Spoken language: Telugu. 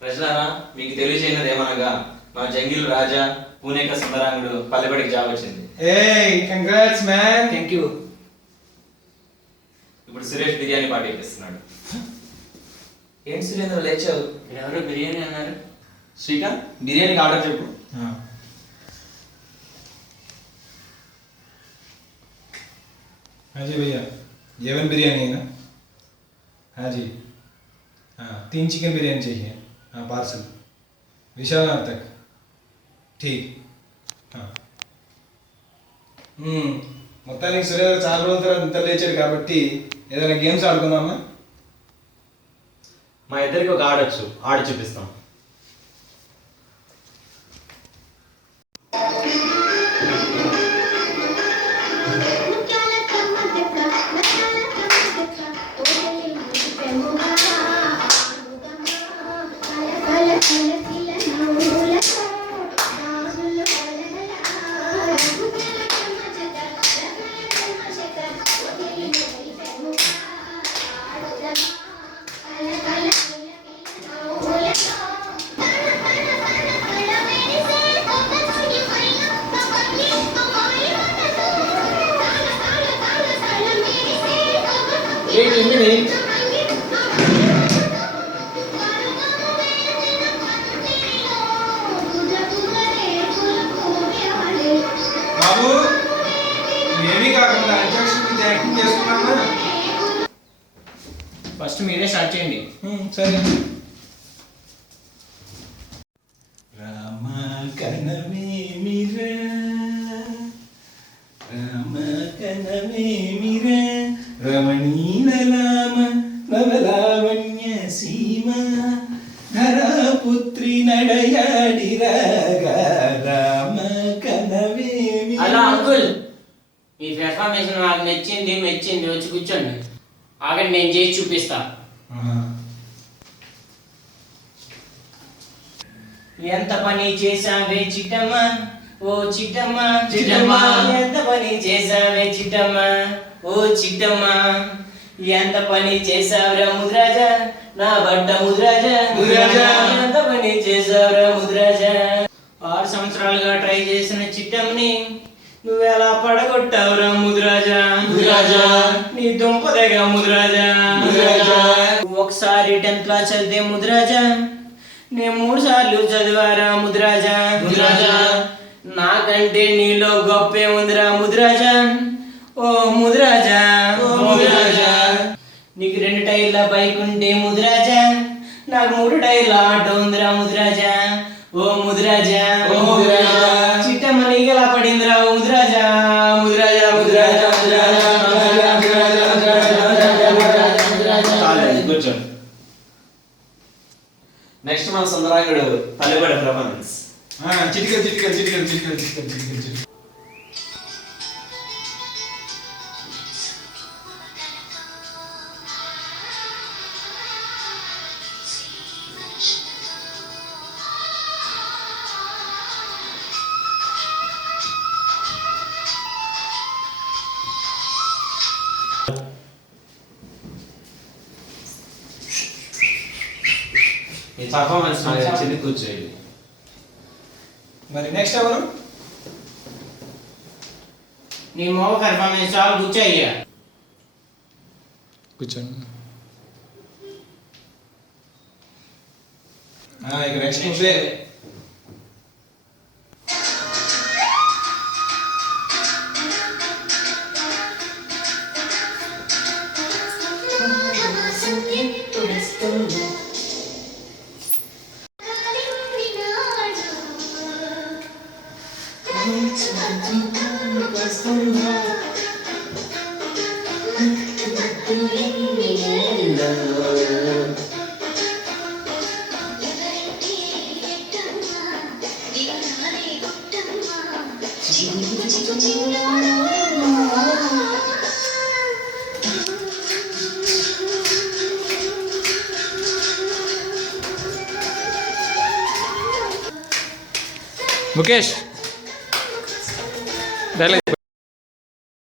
ప్రజలారా, మీకు తెలియజేయనది ఏమనగా మా జంగిల్ రాజా పూణేక సుందరాంగుడు పల్లెబడికి జాబ్ వచ్చింది. Congrats man. Thank you. ఇప్పుడు సురేష్ బిర్యానీ పార్టీ ఇప్పిస్తున్నాడు. ఏంటి సురేంద్ర లేచావు? ఎవరో బిర్యానీ అన్నారు. శ్రీకాంత్, బిర్యానీకి ఆర్డర్ చెప్పు. हाँ जी भैया, ये वन बिरयानी है ना? हाँ जी, हाँ 3 चिकन बिरयानी चाहिए. हाँ पार्सल विशाल नगर तक. ठीक. हाँ. మొత్తానికి సురేంద్ర చాలా రోజుల తర్వాత ఇంత లేచాడు కాబట్టి ఏదైనా గేమ్స్ ఆడుకుందామా? మా ఇద్దరికి ఒక ఆడొచ్చు, ఆడి చూపిస్తాం. బాబు, ఏమీ కాకుండా అధ్యక్షుడికి యాక్టింగ్ చేసుకున్నామా? ఫస్ట్ మీరే స్టార్ట్ చేయండి. సరే. రామ కనవేమిరా, రామ కనవేమిరా, రమణీనలామ నవలావణ్య సీమ, ధరాపుత్రి నడయాడిరాగా, రామ కనవేమి. హలో అంకుల్, మీ పెర్ఫార్మెన్స్ నాకు మెచ్చింది వచ్చి కూర్చోండి. ఆగండి, నేను చేసి చూపిస్తా. ఎంత పని చేసావే చిట్టమ్మ, ఓ చిట్టమ్మ చిట్టమ్మ. ఎంత పని చేసావే చిట్టమ్మ, ఓ చిట్టమ్మ. ఎంత పని చేసావురా ముద్రాజా, నా బట్ట ముద్రాజా ముద్రాజా. ఎంత పని చేసావురా ముద్రాజా. 6 సంవత్సరాలుగా ట్రై చేసిన చిట్టమ్మని నువ్వెలా పడగొట్టావురా ముద్రాజా ముద్రాజా. నీ దుంపదేగా ముద్రాజా ముద్రాజా. ఒకసారి 10th క్లాస్ చదివే ముద్రాజా, నేను 3 సార్లు చదివారా ముద్రాజా ముద్రాజా. నాకంటే నీలో గొప్పే ఉందిరా ముద్రాజా, ఓ ముద్రాజా ఓ ముద్రాజా. నీకు 2 టైర్ల బైక్ ఉంటే ముద్రాజా, నాకు 3 టైర్ల ఆటో ఉందిరా ముద్రాజా, ఓ ముద్రాజా ఓ ముద్రాజా. చిట్టమ్మ నీగలా పడిందిరా ఓ ముద్రాజా ముద్రాజా ముద్రాజా ముద్రాజా కూర్చోండి. నెక్స్ట్ మన సుందరాంగుడు పల్లెబడి పర్ఫార్మెన్స్. చిటికలు చిటికలు చిటికలు చిటికలు చిటికలు చిటికలు చిటికలు. ఈ పర్ఫార్మెన్స్ నచ్చింది, కూర్చోండి. మరి నెక్స్ట్ ఎవరు? నీ మోగ పెర్ఫార్మెన్స్ చాలు, కూర్చోయ్యా. కూర్చోండి. ఇక నెక్స్ట్ నువ్వే. ముఖేష్